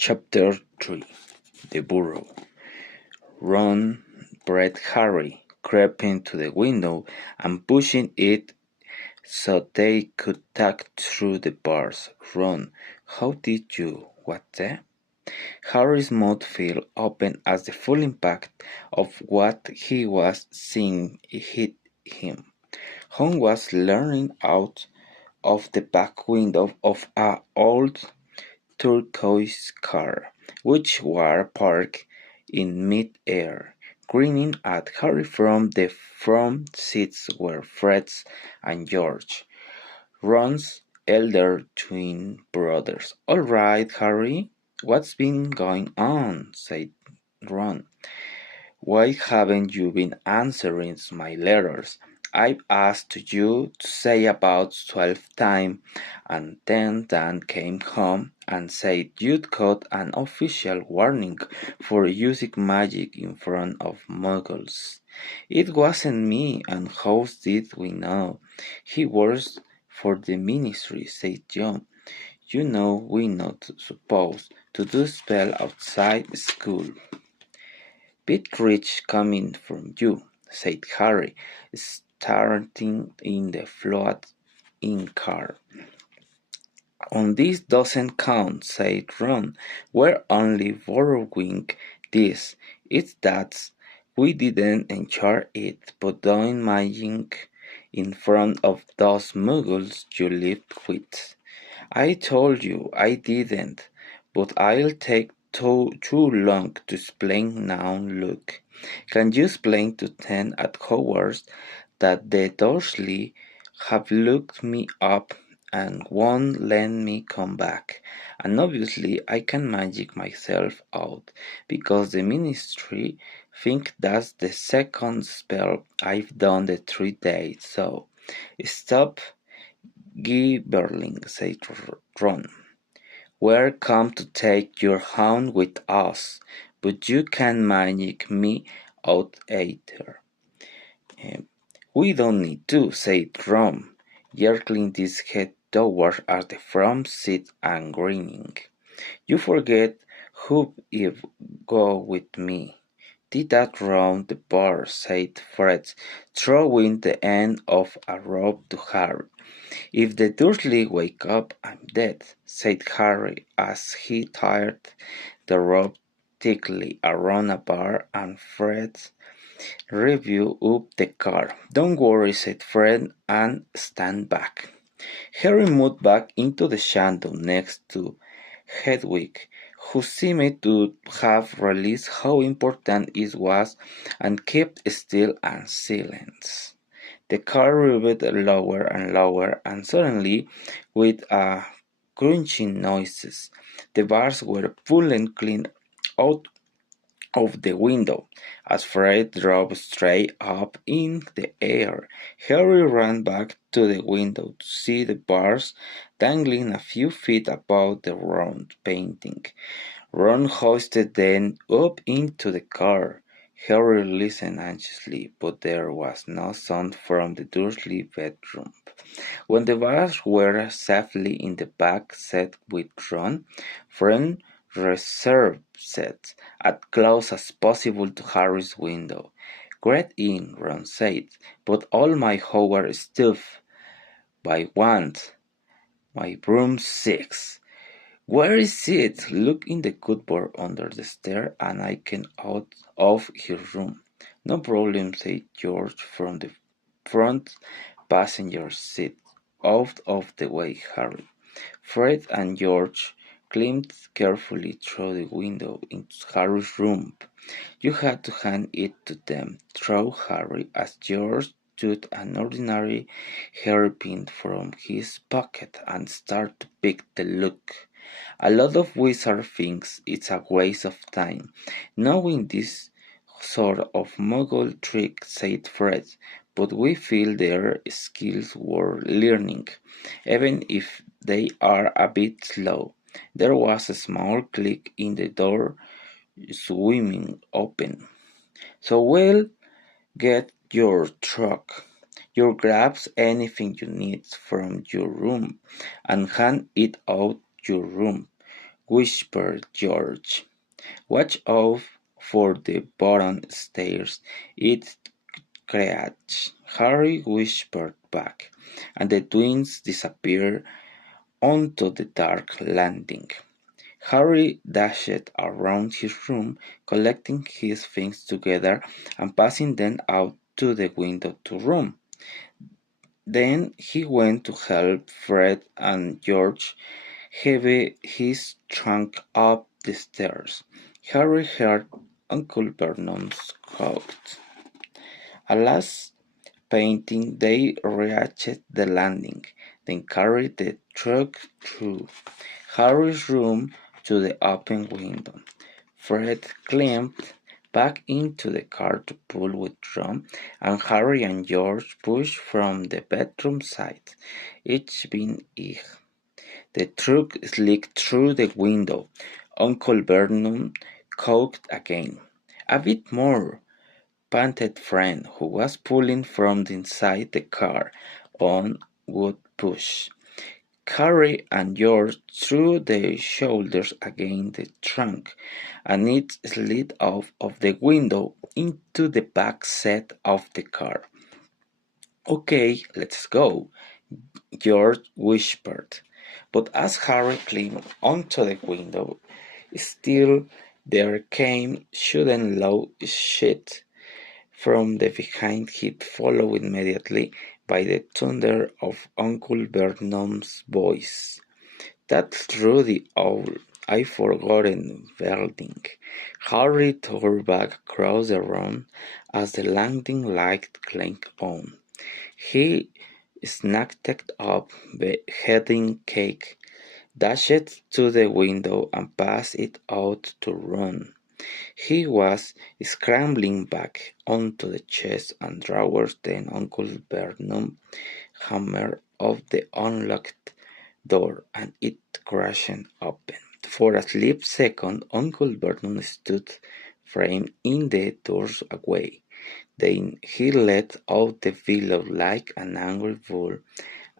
Chapter 3 The Burrow Ron bred Harry, creeping to the window and pushing it so they could tack through the bars. Ron, how did you? What the? Harry's mouth fell open as the full impact of what he was seeing hit him. Ron was leaning out of the back window of a old turquoise car, which were parked in mid-air. Grinning at Harry from the front seats were Fred and George, Ron's elder twin brothers. "All right, Harry, what's been going on?" said Ron. "Why haven't you been answering my letters? I've asked you to say about 12 times, and then Dan came home and said you'd got an official warning for using magic in front of muggles." "It wasn't me, and how did we know? He works for the ministry," said John. "You know we're not supposed to do spell outside school." "Bit rich coming from you," said Harry, starting in the float-in car. "On this doesn't count," said Ron. "We're only borrowing this. It's that we didn't enjoy it, but doing magic in front of those muggles you lived with." "I told you I didn't, but I'll take too long to explain now. Look, can you explain to Ten at Hogwarts that the Dursleys have looked me up and won't let me come back? And obviously I can magic myself out, because the ministry think that's the second spell I've done the 3 days, so stop gibbering," said Ron. "We're come to take your hound with us, but you can't magic me out either." "We don't need to," said Ron, jerking his head toward the front seat and grinning. "You forget who'd go with me." "Did that round the bar," said Fred, throwing the end of a rope to Harry. "If the Dursleys wake up, I'm dead," said Harry as he tied the rope tightly around a bar and Fred reviewed up the car. "Don't worry," said Fred, "and stand back." Harry moved back into the shadow next to Hedwig, who seemed to have realized how important it was and kept still and silent. The car revved lower and lower, and suddenly, with a crunching noise, the bars were pulled clean out of the window. As Fred drove straight up in the air, Harry ran back to the window to see the bars dangling a few feet above the round painting. Ron hoisted them up into the car. Harry listened anxiously, but there was no sound from the Dursley bedroom. When the bars were safely in the back seat with Ron, Fred reserved as close as possible to Harry's window. "Get in," Ron said, "but all my Hogwarts stuff. By want my broomsticks." "Where is it?" "Look in the cupboard under the stairs, and I can out of his room." "No problem," said George from the front passenger seat. "Out of the way, Harry." Fred and George climbed carefully through the window into Harry's room. "You had to hand it to them," thought Harry, as George took an ordinary hairpin from his pocket and started to pick the lock. "A lot of wizards think it's a waste of time knowing this sort of muggle trick," said Fred, "but we feel their skills worth learning, even if they are a bit slow." There was a small click in the door swinging open. "So we'll get your truck. You grab anything you need from your room and hand it out your room. whispered George. "Watch out for the bottom stairs. It creaks," Harry whispered back, and the twins disappeared onto the dark landing. Harry dashed around his room, collecting his things together and passing them out to the window to room. Then he went to help Fred and George heave his trunk up the stairs. Harry heard Uncle Vernon's coat. Alas, panting, they reached the landing, then carried the truck through Harry's room to the open window. Fred climbed back into the car to pull with Ron, and Harry and George pushed from the bedroom side, each being each. The truck slid through the window. Uncle Vernon coughed again. "A bit more," panted Fred, who was pulling from inside the car on wood push. Harry and George threw their shoulders against the trunk, and it slid out of the window into the back seat of the car. "Okay, let's go," George whispered. But as Harry climbed onto the window, still there came sudden loud shit from the behind him, followed immediately by the thunder of Uncle Vernon's voice. "That's Rudy Owl. I've forgotten building." Harry tore back across the room as the landing light clinked on. He snatched up the heading cake, dashed to the window, and passed it out to Ron. He was scrambling back onto the chest and drawers then Uncle Vernon hammered off the unlocked door, and it crashed open. For a split second Uncle Vernon stood framed in the doorway. Then he let out the bellow like an angry bull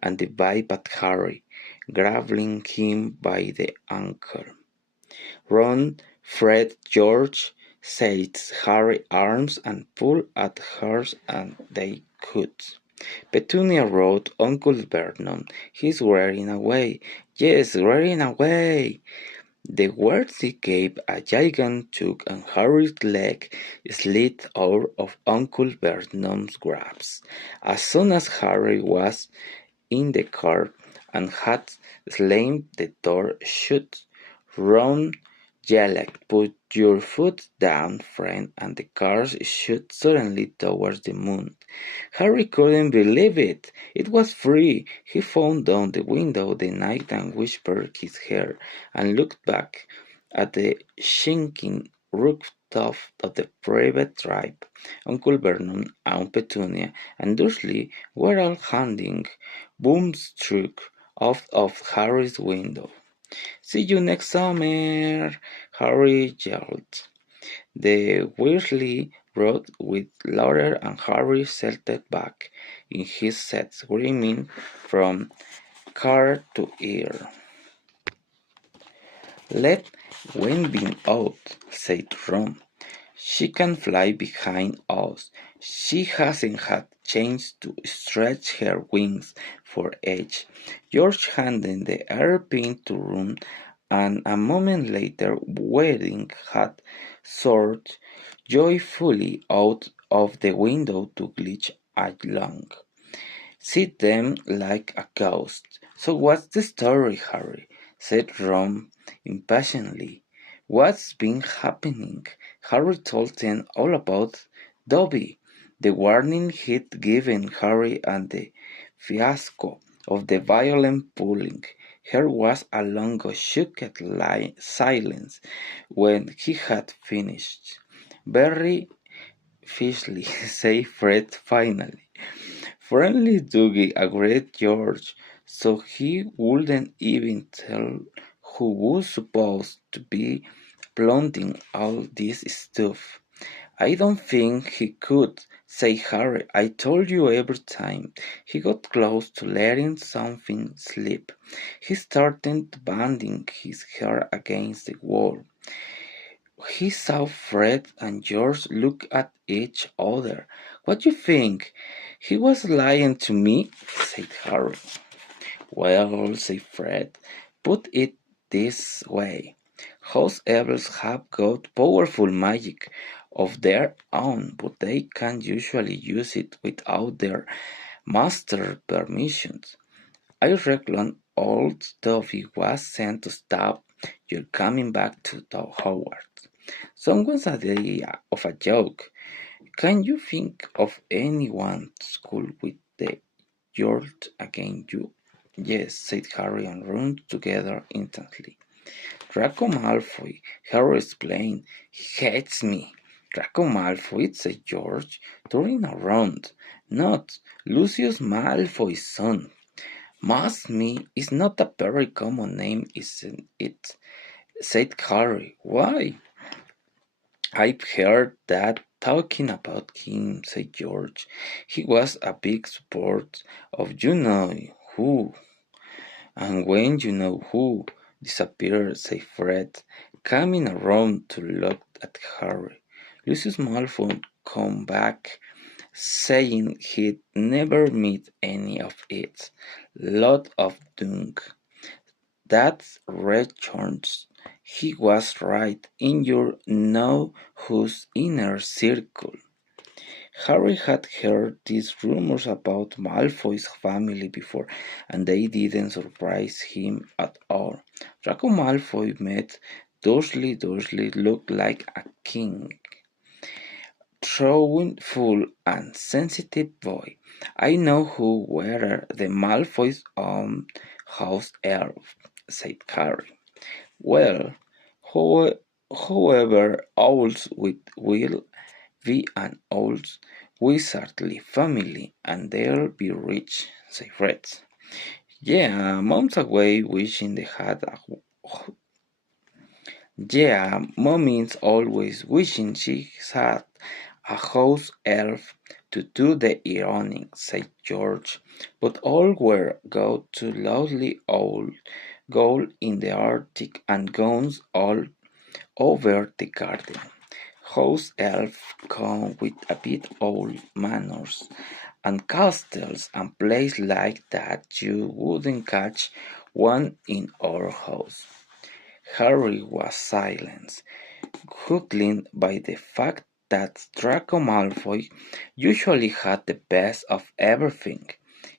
and dived at Harry, grabbing him by the ankle. "Run, Fred, George!" seized Harry's arms and pulled at hers as they could. Petunia roared, "Uncle Vernon, he's wearing away! Yes, wearing away!" The worthy gave a gigantic tug, and Harry's leg slid out of Uncle Vernon's grasp. As soon as Harry was in the car and had slammed the door shut, Ron yelled, "Put your foot down, friend," and the car shot suddenly towards the moon. Harry couldn't believe it. It was free. He found down the window the night and whispered his hair, and looked back at the shinking rooftop of the private drive. Uncle Vernon, Aunt Petunia, and Dursley were all handing boomstruck out of Harry's window. "See you next summer!" Harry yelled. The Weasley rode with laughter, and Harry settled back in his seat, screaming from car to ear. "Let Gwenville out," said Ron. "She can fly behind us. She hasn't had chance to stretch her wings for ages." George handed the airplane to Ron, and a moment later Wedding had soared joyfully out of the window to glide along. "See them like a ghost." "So what's the story, Harry?" said Ron impatiently. "What's been happening?" Harry told them all about Dobby, the warning he'd given Harry, and the fiasco of the violent pulling. There was a long shocked silence when he had finished. "Very fishly," said Fred finally. "Friendly Dougie," agreed George, "so he wouldn't even tell who was supposed to be planting all this stuff." "I don't think he could," said Harry. I told you every time. He got close to letting something slip. He started bending his hair against the wall. He saw Fred and George look at each other. What do you think? He was lying to me, said Harry. Well, said Fred, put it this way. House elves have got powerful magic of their own, but they can't usually use it without their master's permissions. I reckon old Toby was sent to stop your coming back to Hogwarts. Someone's idea of a joke. Can you think of anyone to school with the jolt against you? Yes, said Harry and Ron together instantly. Draco Malfoy, Harry explained. He hates me. Draco Malfoy, said George, turning around. Not Lucius Malfoy's son. Masmi is not a very common name, isn't it? Said Harry. Why? I've heard that talking about him, said George. He was a big support of you know who. And when you know who disappeared, said Fred, coming around to look at Harry. Lucius Malfoy come back, saying he'd never meet any of it. Lot of dunk. That's Richards. He was right in your know whose inner circle. Harry had heard these rumors about Malfoy's family before, and they didn't surprise him at all. Draco Malfoy made Dursley look like a king. Full and sensitive boy. I know who were the Malfoys' own house elf, said Harry. Well, however, owls will be an old wizardly family, and they'll be rich, said Fred. Yeah, mom's away wishing they had a. Yeah, mommy's always wishing she had a house elf to do the ironing, said George, but all were go to lovely old gold in the Arctic and gowns all over the garden. House elves come with a bit old manners and castles and places like that you wouldn't catch one in our house. Harry was silent, huddled by the fact that Draco Malfoy usually had the best of everything.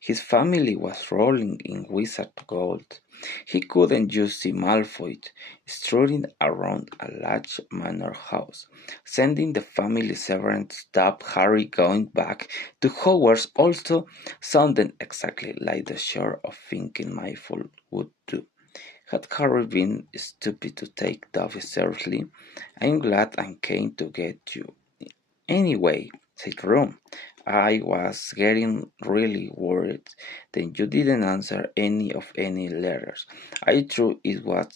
His family was rolling in wizard gold. He couldn't just see Malfoy strutting around a large manor house, sending the family servant to stop Harry going back to Hogwarts also sounded exactly like the sort of thinking Malfoy would do. Had Harry been stupid to take Dobby seriously? I'm glad I came to get you. Anyway, said Ron, I was getting really worried. Then you didn't answer any letters. I thought it was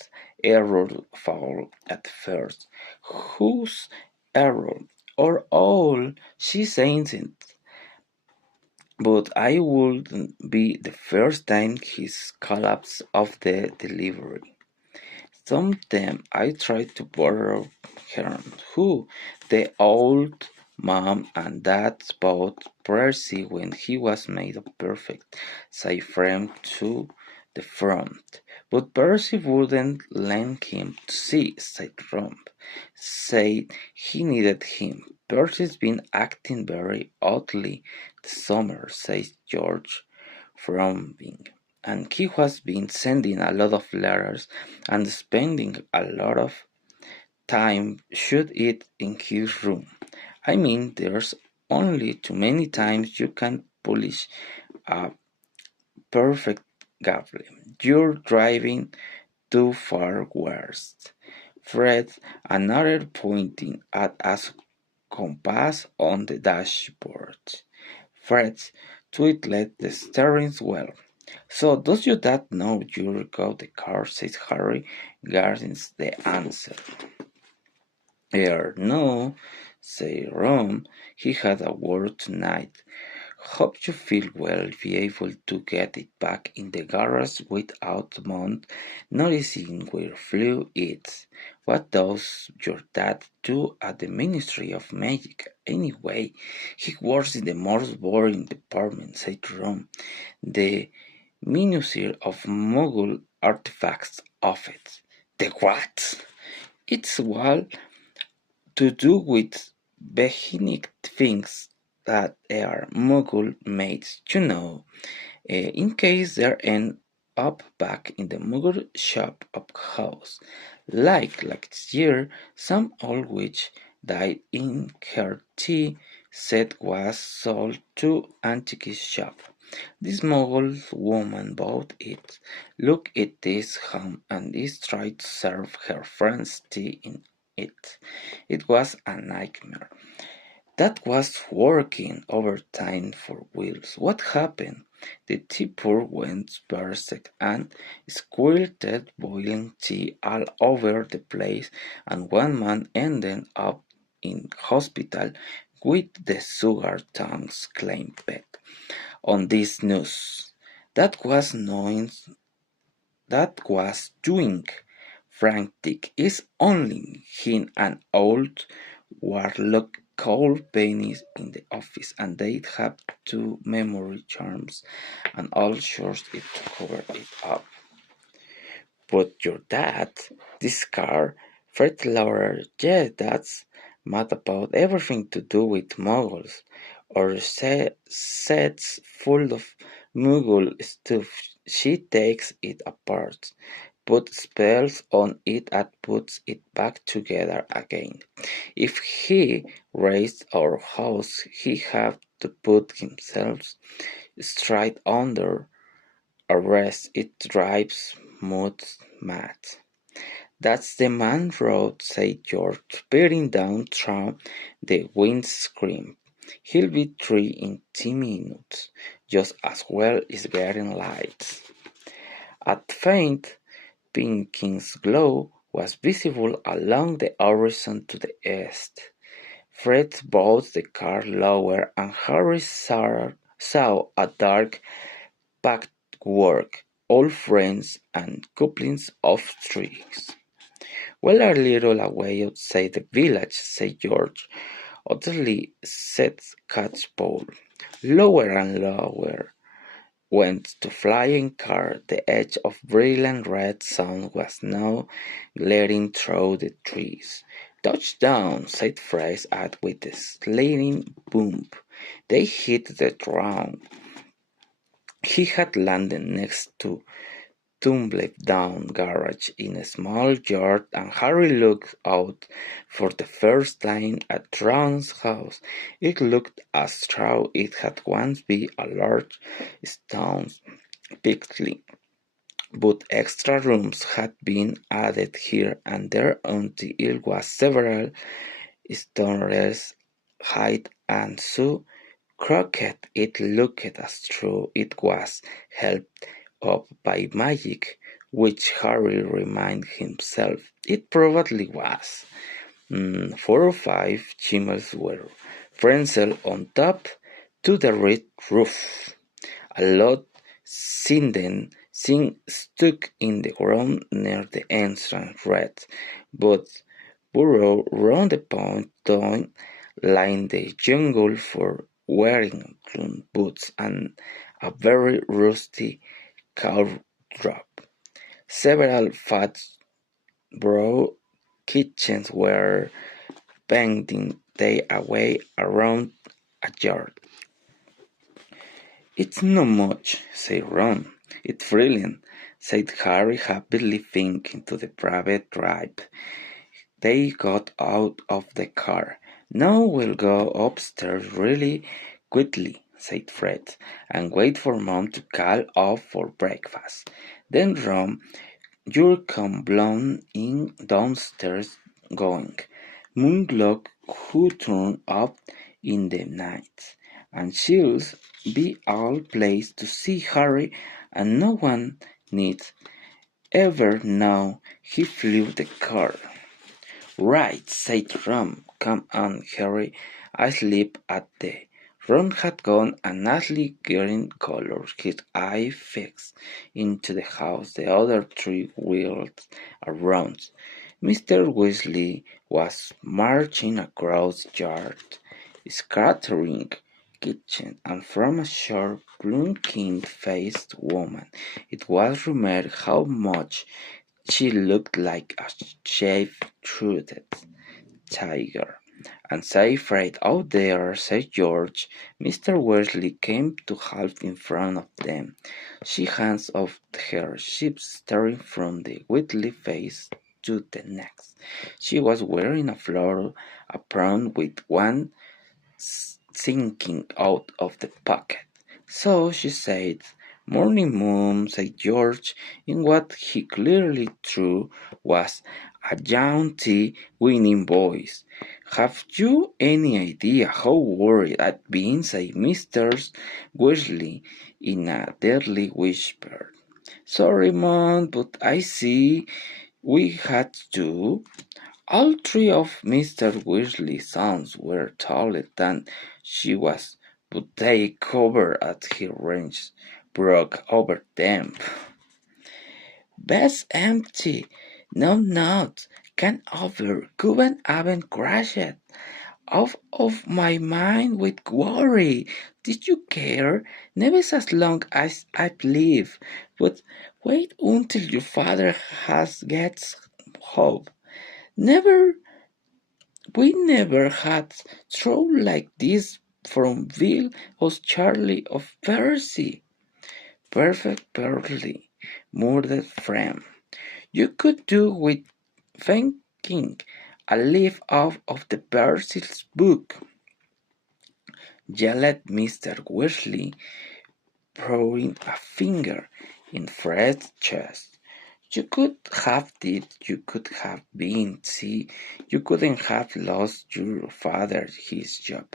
error foul at first. Whose error? Or all? She's ancient. But I wouldn't be the first time he's collapsed of the delivery. Sometime I tried to borrow her who, the old mom and dad bought Percy when he was made of perfect, say frame to the front. But Percy wouldn't lend him to see, said Rump. Said he needed him. Percy's been acting very oddly this summer, says George, frowning, and he has been sending a lot of letters and spending a lot of time shoot it in his room. I mean, there's only too many times you can polish a perfect gavel. You're driving too far west. Fred, another pointing at a compass on the dashboard. Fred twiddled the steering wheel. So does your dad know you got the car? Says Harry, guarding the answer. No, said Ron. He had a word tonight. Hope you feel well, be able to get it back in the garage without Mont noticing where flew it. What does your dad do at the Ministry of Magic? Anyway, he works in the most boring department, said Ron. The Ministry of Muggle Artifacts of it. The what? It's all to do with beginning things that are Muggle made, in case they end up back in the Muggle shop of house. Like last year, some old witch died in her tea set was sold to antique shop. This Muggle woman bought it, looked at this home, and is tried to serve her friends tea in it. It was a nightmare. That was working overtime for Wills. What happened? The tipper went berserk and squirted boiling tea all over the place, and one man ended up in hospital with the sugar tongues, claimed Beth. On this news, that was noise that was doing frantic is only him and old warlock called pennies in the office, and they'd have two memory charms and all sorts it to cover it up. But your dad, this car, Fred Laurer, yeah, that's mad about everything to do with muggles, or sets full of muggle stuff. She takes it apart, puts spells on it and puts it back together again. If he raised our house, he had to put himself straight under arrest. It drives Mood mad. That's the man road, said George, peering down through the windscreen. He'll be 3 in 10 minutes, just as well as getting lights. A faint pinkish glow was visible along the horizon to the east. Fred brought the car lower, and Harry saw a dark patchwork, old friends and couplings of trees. Well, a little away outside the village, said George, utterly said Catchpole. Lower and lower went the flying car. The edge of brilliant red sun was now glaring through the trees. Touchdown, said Fred with a sliding boom. They hit the ground. He had landed next to tumbled-down garage in a small yard, and Harry looked out for the first time at Ron's house. It looked as though it had once been a large stone picture, but extra rooms had been added here and there until it was several stories high and so crooked it looked as though it was helped up by magic, which Harry reminded himself it probably was. 4 or 5 chimneys were fastened on top to the red roof. A lot Sinden stuck in the ground near the entrance red, but Burrow round the point down lined the jungle for wearing boots and a very rusty cow drop. Several fat brow kitchens were bending their way around a yard. "It's not much," said Ron. "It's brilliant," said Harry, happily thinking to the private drive. They got out of the car. "Now we'll go upstairs really quickly," said Fred, "and wait for Mom to call off for breakfast. Then, Ron, you'll come blown in downstairs going. Moonlock who turn up in the night, and she'll be all pleased to see Harry, and no one need ever know he flew the car." Right, said Ron. Come on, Harry. I sleep at the. Ron had gone a nasty green color, his eye fixed into the house. The other three wheeled around. Mr. Weasley was marching across the yard, scattering kitchen, and from a short, plunking-faced woman it was remarked how much she looked like a shaved-toothed tiger. "And say afraid out there," said George. Mr. Weasley came to half in front of them, she hands off her sheep staring from the Weasley face to the next. She was wearing a floral apron with one sinking out of the pocket. So she said, "Morning, Mum," said George, in what he clearly thought was a jaunty, winning voice. "Have you any idea how worried I've been?" said Mr. Weasley in a deadly whisper. "Sorry, Mum, but I see we had to." All three of Mr. Weasley's sons were taller than she was, but they covered at her range, broke over them. "Bed's empty. No notes. Can't over. Couldn't even crash it. Out of my mind with worry. Did you care? Never as long as I've lived. But wait until your father gets home. Never We never had trouble like this from Bill or Charlie or Percy. Perfect Percy, murdered friend. You could do with thinking a leaf out of the Percy's book, yelled Mr. Weasley, pouring a finger in Fred's chest. "You could have did, you could have been, see, you couldn't have lost your father his job.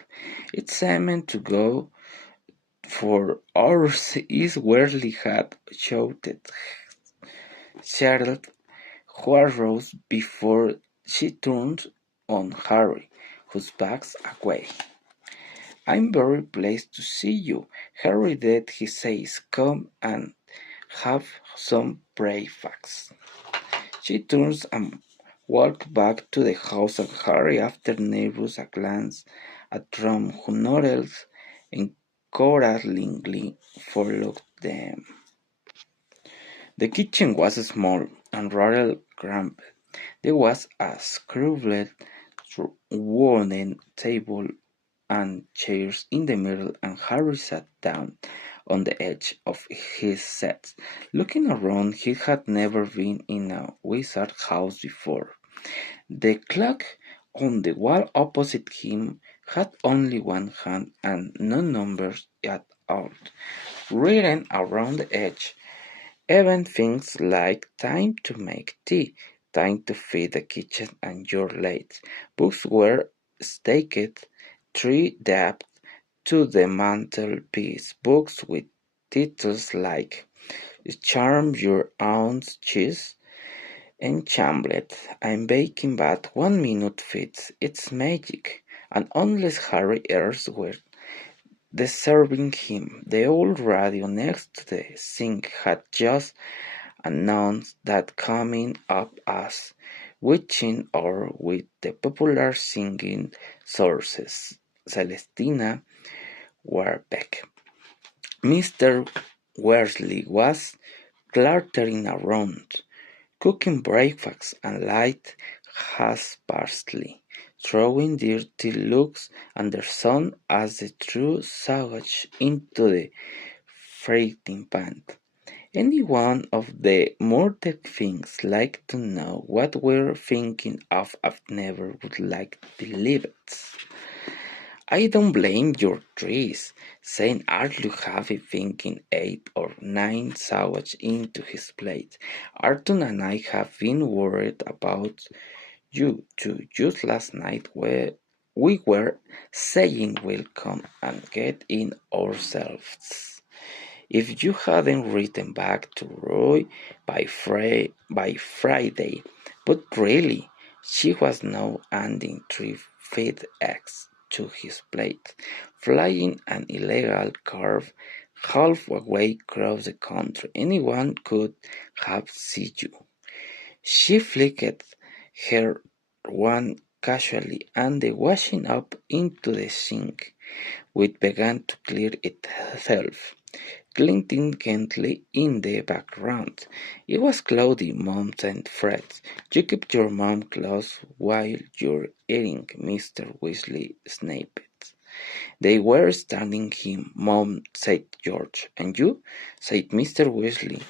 It's meant to go for ours is Weasley had shouted, Charlotte Warrose before she turned on Harry, whose backs away. "I'm very pleased to see you, Harry did," he says. "Come and have some breakfast." She turns and walks back to the house, and Harry, after nervous a glance at Ron, who nodded encouragingly, followed them. The kitchen was small and rather cramped. There was a scrubbed wooden table and chairs in the middle, and Harry sat down on the edge of his seat. Looking around, he had never been in a wizard house before. The clock on the wall opposite him had only one hand and no numbers at all, written around the edge. Even things like time to make tea, time to feed the kitchen, and you're late. Books were staked three depth to the mantelpiece, books with titles like Charm Your Own Cheese, Enchamblet, and Baking But 1 minute fits its magic, and unless Harry Ayres were the serving him, the old radio next to the sink had just announced that coming up as witching hour with the popular singing sources Celestina Warbeck. Mr. Weasley was clattering around, cooking breakfast and light has parsley, throwing dirty looks under sun as they threw sausage into the frying pan. Any one of the murdered things like to know what we're thinking of. I've never would like to believe it. "I don't blame your trees," said Arthur Happy, thinking 8 or 9 sausage into his plate. "Arthur and I have been worried about you too. Just last night we were saying we'll come and get in ourselves. If you hadn't written back to Roy by Friday. But really," She was now adding 3 feet eggs to his plate, flying an illegal curve halfway across the country. Anyone could have seen you. She flicked her wand casually, and the washing up into the sink, which began to clear itself, glinting gently in the background. It was cloudy, Mom said Fred. You keep your mouth closed while you're eating, Mr. Weasley snapped. They were standing him, Mom, said George. And you? Said Mr. Weasley.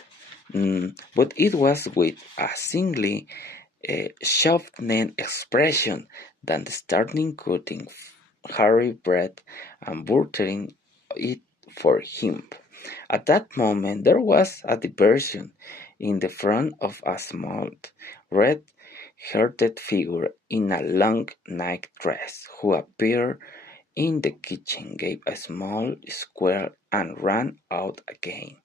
But it was with a singly softened expression than starting cutting Harry bread and buttering it for him. At that moment there was a diversion in the front of a small, red-haired figure in a long night-dress, who appeared in the kitchen, gave a small squeal, and ran out again.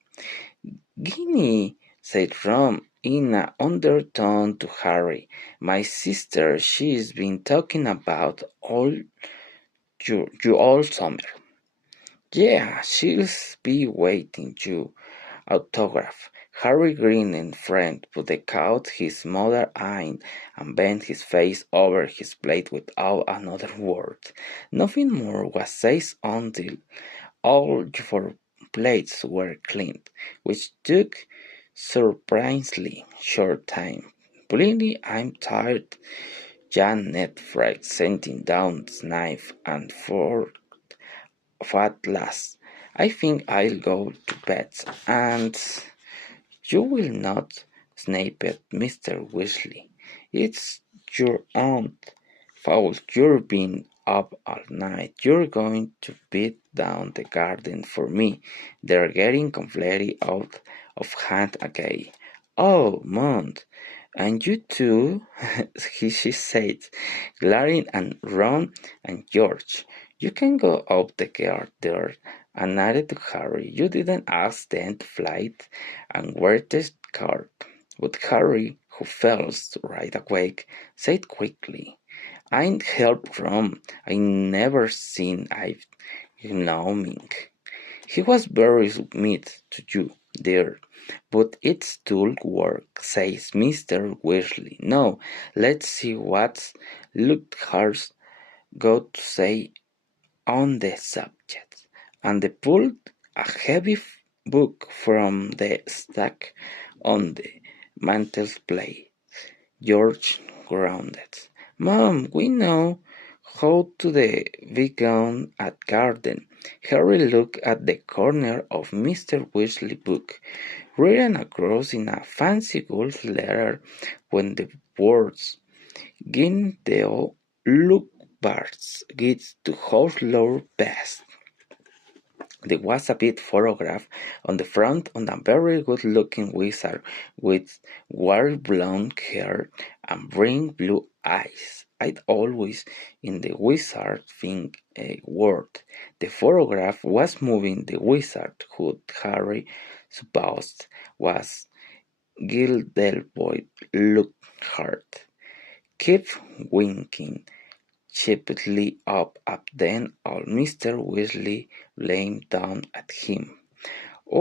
"Ginny," said Ron in an undertone to Harry, "my sister, she's been talking about you all summer." "Yeah, she'll be waiting you autograph." Harry grinned and friend, but caught his mother eye and bent his face over his plate without another word. Nothing more was said until all 4 plates were cleaned, which took surprisingly short time. "Blindy, I'm tired," Janet Fred, setting down knife and fork at last. "I think I'll go to bed, and you will not," snapped Mr. Weasley. "It's your own fault. You've been up all night. You're going to beat down the garden for me. They're getting completely out of hand again." "Oh, Mom, and you too," she said, glaring at Ron and George. "You can go up the garden," and added to Harry, "You didn't ask them to fly and wear the card." But Harry, who felt right awake, said quickly, "I ain't helped Ron. I never seen I've gnoming. He was very submit to you, dear, but it's dull work," says Mr. Weasley. "Now, let's see what Lockhart's got to say on the subject." And they pulled a heavy book from the stack on the mantelpiece. George grounded. "Mom, we know how to the begun at garden." Harry looked at the corner of Mr. Weasley's book, written across in a fancy gold letter when the words "Gindeo Lookbards Guides to Household Best." There was a big photograph on the front of a very good-looking wizard with wiry blonde hair and brilliant blue eyes. I'd always in the wizard think a word. The photograph was moving the wizard, who Harry supposed was Gilderoy Lockhart. Keep winking sheepishly up at then old Mr. Weasley leaned down at him.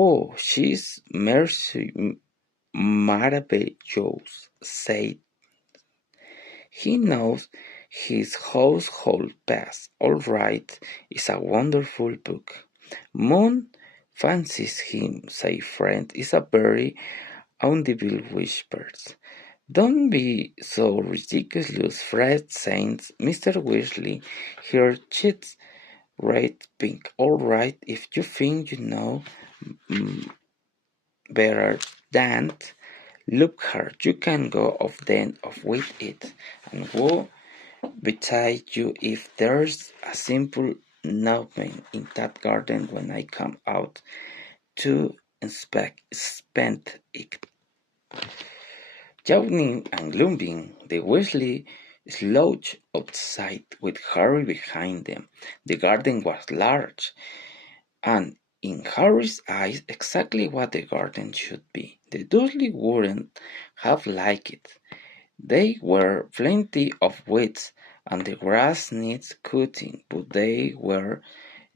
"Oh, she's maravilloso," said he. "Knows his household past. All right, it's a wonderful book." "Moon fancies him," said Fred. "It's a very audible whispers." "Don't be so ridiculous, Fred," said Mr. Weasley, her cheeks red pink. "All right, if you think you know better than Lockhart, you can go off then off with it, and woe betide you if there's a simple nothing in that garden when I come out to spend it." Yawning and glooming, the Weasley slouched outside, with Harry behind them. The garden was large, and in Harry's eyes exactly what the garden should be. The Dursley wouldn't have liked it There were plenty of weeds, and the grass needs cutting, but there were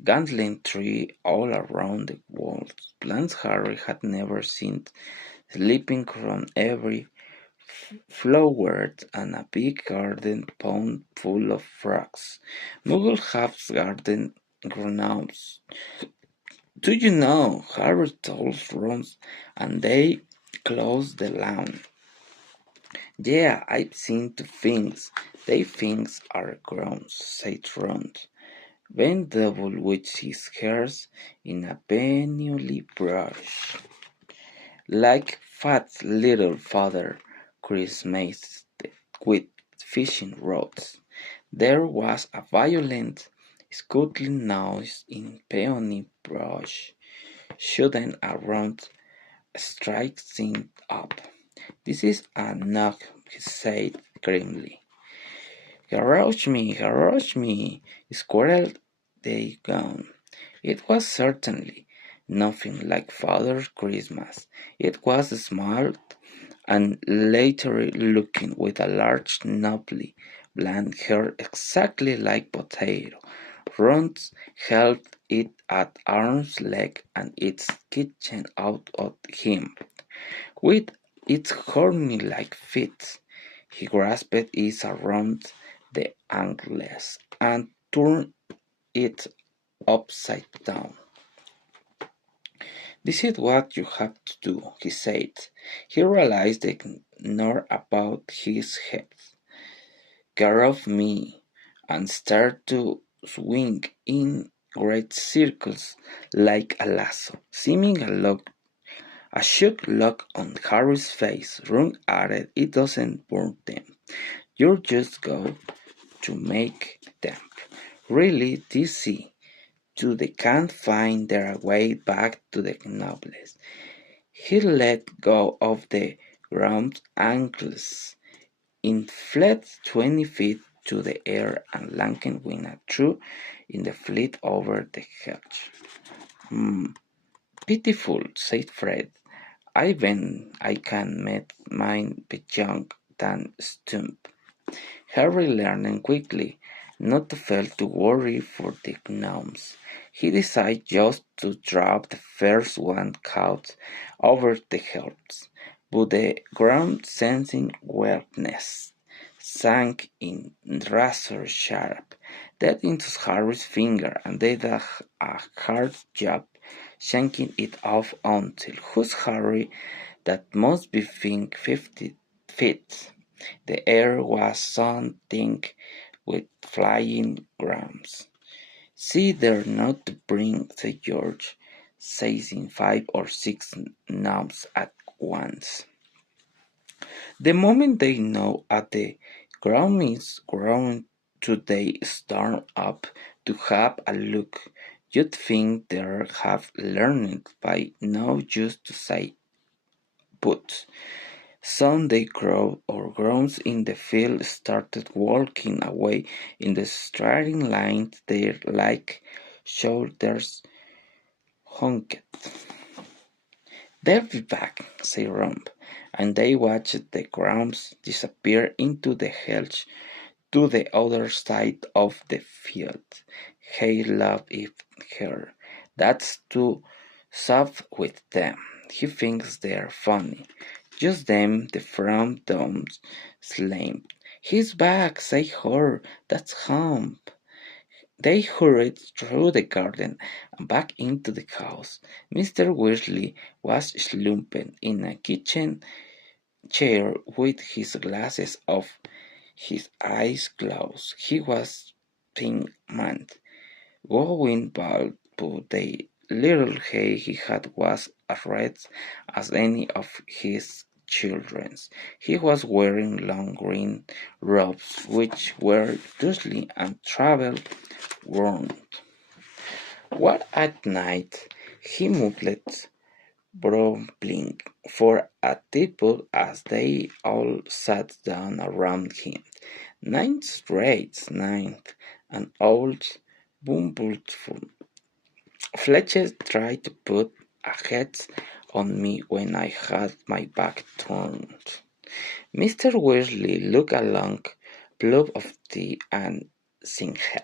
gantling trees all around the walls, plants Harry had never seen, sleeping from every flowered, and a big garden pond full of frogs. Muggle have garden gnomes. Do you know? Harry told Ron, and they closed the lawn. Yeah, I've seen two things. They things are grown, said Ron, bent double with his hairs in a penury brush. Like fat little Father Christmas with fishing rods. There was a violent scuttling noise in peony brush, shooting around, striking up. This is a knock, he said grimly. Garrosh me, squirreled they gone. It was certainly nothing like Father Christmas. It was small and leathery looking, with a large, knobbly, bland hair exactly like Potato. Ron held it at arm's length and its kitchen out at him. With its horny-like feet, he grasped it around the ankles and turned it upside down. This is what you have to do, he said. He realized the knot about his head. Get off me, and started to swing in great circles like a lasso, seeming a shook look on Harry's face. Ron added, it doesn't burn them. You just go to make them really dizzy till they can't find their way back to the nobles. He let go of the ground ankles, it fled 20 feet to the air and landed with a throw in the fleet over the hedge. Pitiful, said Fred. I can make mine be young than stump. Harry learned quickly not to fail to worry for the gnomes. He decided just to drop the first one caught over the herbs, but the ground sensing wetness sank in razor sharp that into Harry's finger and did a hard job shanking it off until whose Harry that must be think 50 feet. The air was something with flying grams. See there not to bring, said George, seizing 5 or 6 knobs at once. The moment they know at the ground is growing to they storm up to have a look. You'd think they have learned by now just to say put. Some they crow or groans in the field started walking away in the striding line, their like shoulders honked. They'll be back, said Rump, and they watched the grounds disappear into the hedge to the other side of the field. He loved it here. That's too soft with them. He thinks they're funny. Just them, the front domes slammed. He's back, say her, that's Hump. They hurried through the garden and back into the house. Mr. Weasley was slumping in a kitchen chair with his glasses off, his eyes closed. He was pink-maned, going bald, but the little hair he had was as red as any of his children's. He was wearing long green robes, which were dusty and travel-worn. What at night he mumbled, grumbling for a tipple as they all sat down around him. Ninth grade, ninth, an old bumblefoot. Fletcher tried to put a head on me when I had my back turned. Mr. Weasley looked along, pulled of tea and head.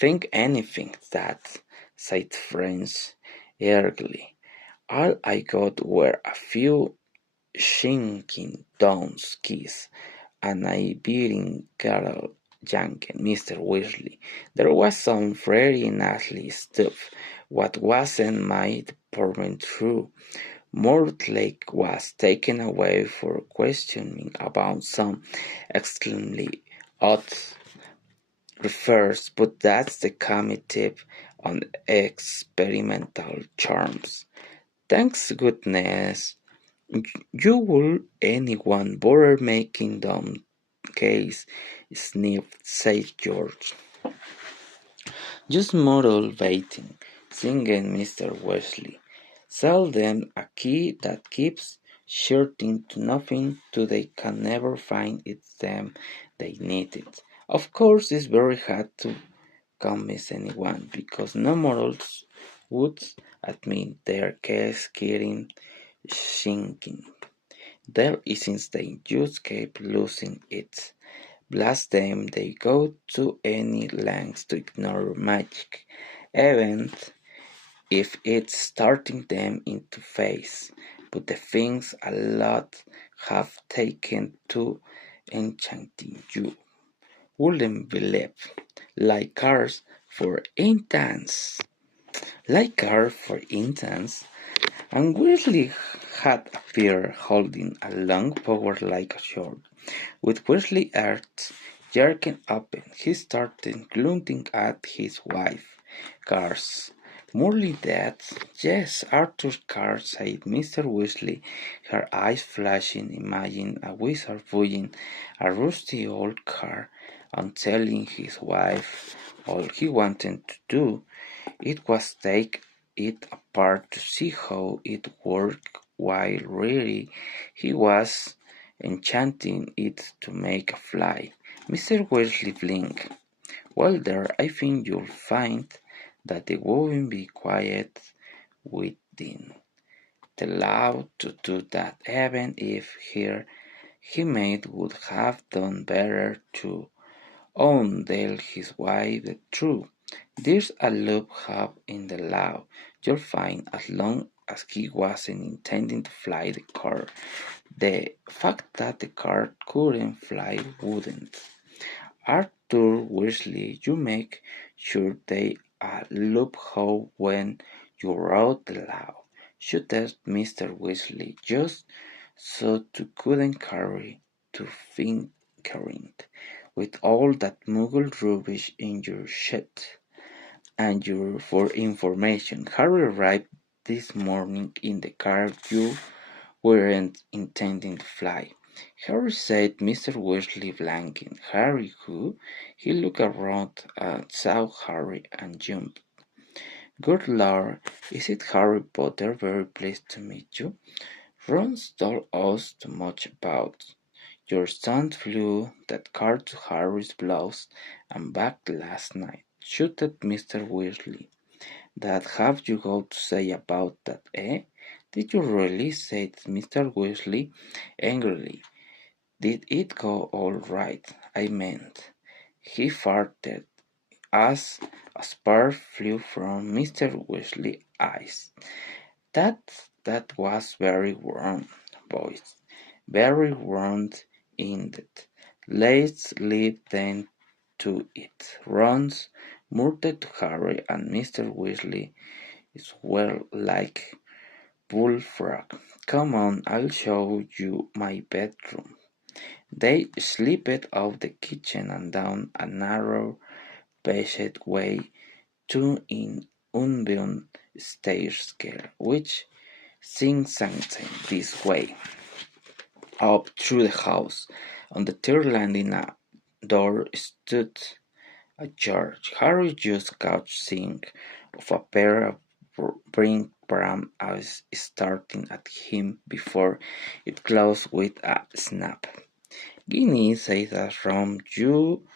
Think anything, that, said Friends eagerly. All I got were a few shinking Don's keys, and I beating Carol Janken, Mr. Weasley. There was some very nasty stuff. What wasn't my department true? Mortlake was taken away for questioning about some extremely odd refers, but that's the committee on experimental charms. Thanks goodness. You will anyone bother making them case, sniffed said George. Just moral waiting, singing Mr. Wesley. Sell them a key that keeps shirting to nothing till they can never find it's them they need it. Of course it's very hard to convince anyone, because no morals would admit their case getting sinking. There isn't they just keep losing it. Blast them, they go to any lengths to ignore magic, even if it's starting them into face. But the things a lot have taken to enchanting you wouldn't believe. Like cars, for instance. Like cars, for instance, and Weasley had appeared holding a long power like a sword. With Weasley Earth jerking open, he started glancing at his wife. Cars. Morley dead? Yes, Arthur Carr, said Mr. Weasley, her eyes flashing. Imagine a wizard buying a rusty old car and telling his wife all he wanted to do. It was take it apart to see how it worked, while really he was enchanting it to make a fly. Mr. Weasley blinked. Well there, I think you'll find that they won't be quiet within the law to do that, even if here he made would have done better to own tell his wife the truth. There's a loophole in the law, you'll find, as long as he wasn't intending to fly the car. The fact that the car couldn't fly wouldn't. Arthur Weasley, you make sure they a loophole when you wrote the law. Should ask Mr. Weasley, just so to couldn't carry to tinkering with all that muggle rubbish in your shit. And your for information, Harry arrived this morning in the car you weren't intending to fly. Harry said, Mr. Weasley blanking. Harry who? He looked around and saw Harry and jumped. Good Lord, is it Harry Potter? Very pleased to meet you. Ron's told us too much about. Your son flew that car to Harry's blouse and back last night. Shouted Mr. Weasley. That have you got to say about that, eh? Did you really? Said Mr. Weasley angrily. Did it go all right? I meant. He farted as a spark flew from Mr. Weasley's eyes. That was very warm, boys. Very warm indeed. Let's leave then to it. Ron's murmured to Harry, and Mr. Weasley is well like bullfrog. Come on, I'll show you my bedroom. They slipped out the kitchen and down a narrow passageway to an uneven staircase, which zigzagged this way up through the house. On the third landing, a door stood ajar. Harry just caught sight of a pair of bright brown eyes starting at him before it closed with a snap. Guinea, said that Ron, you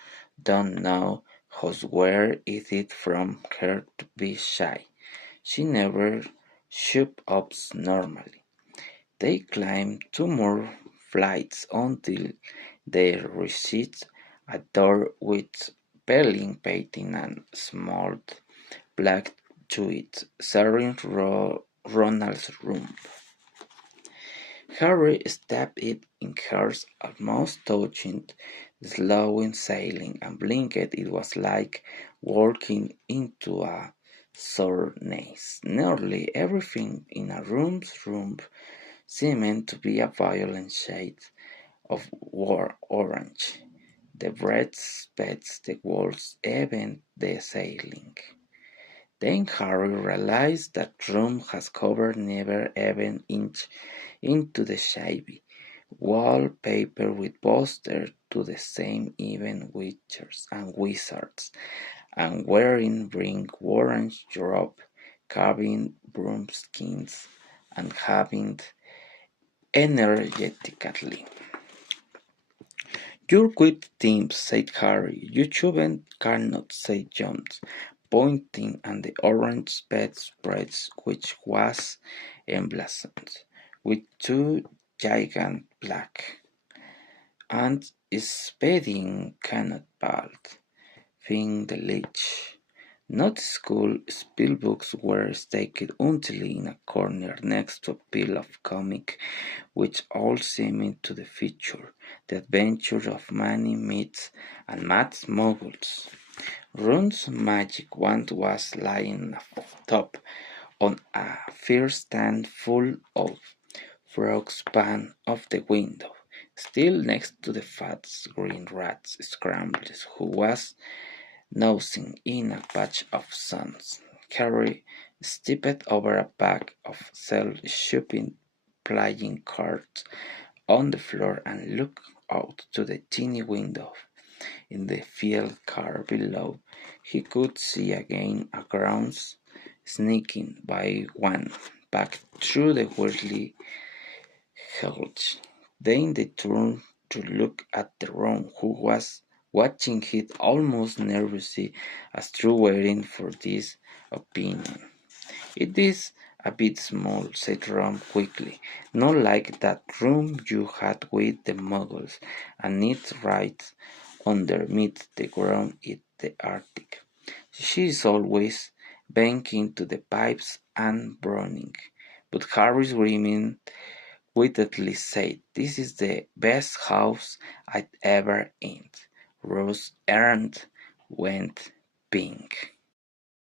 don't know where is it from her to be shy. She never shuts up normally. They climbed 2 more flights until they reached a door with peeling painting and small black to it, serving Ronald's room. Harry stepped in hers, almost touching the slowing ceiling, and blinked. It was like walking into a furnace. Nearly everything in a room seemed to be a violent shade of orange. The breadth, beds, the walls, even the ceiling. Then Harry realized that room has covered never even inch into the shabby wallpaper with posters to the same even witches and wizards, and wearing ring orange robe, carving broomskins, and having energetically. "You're quite thin," said Harry. "You shouldn't cannot," said Jones, pointing at the orange bedspread which was emblazoned with two giant black ants speeding cannonballs. Think the lich. Not school spellbooks were staked until in a corner next to a pile of comics which all seemed to feature the adventures of many myths and mad muggles. Ron's magic wand was lying atop on a fire stand full of frog-span of the window, still next to the fat green rat Scrambles, who was nosing in a patch of suns. Harry stepped over a pack of self-shopping playing cards on the floor and looked out to the tiny window. In the field car below, he could see again a grounds sneaking by one back through the whirly hedge. Then they turned to look at the room, who was watching it almost nervously as though waiting for this opinion. "It is a bit small," said Ron quickly. "Not like that room you had with the muggles, and it's right underneath the ground in the Arctic. She is always banking to the pipes and burning." But Harry's grinning wittedly said, "This is the best house I'd ever in." Rose Errant went pink.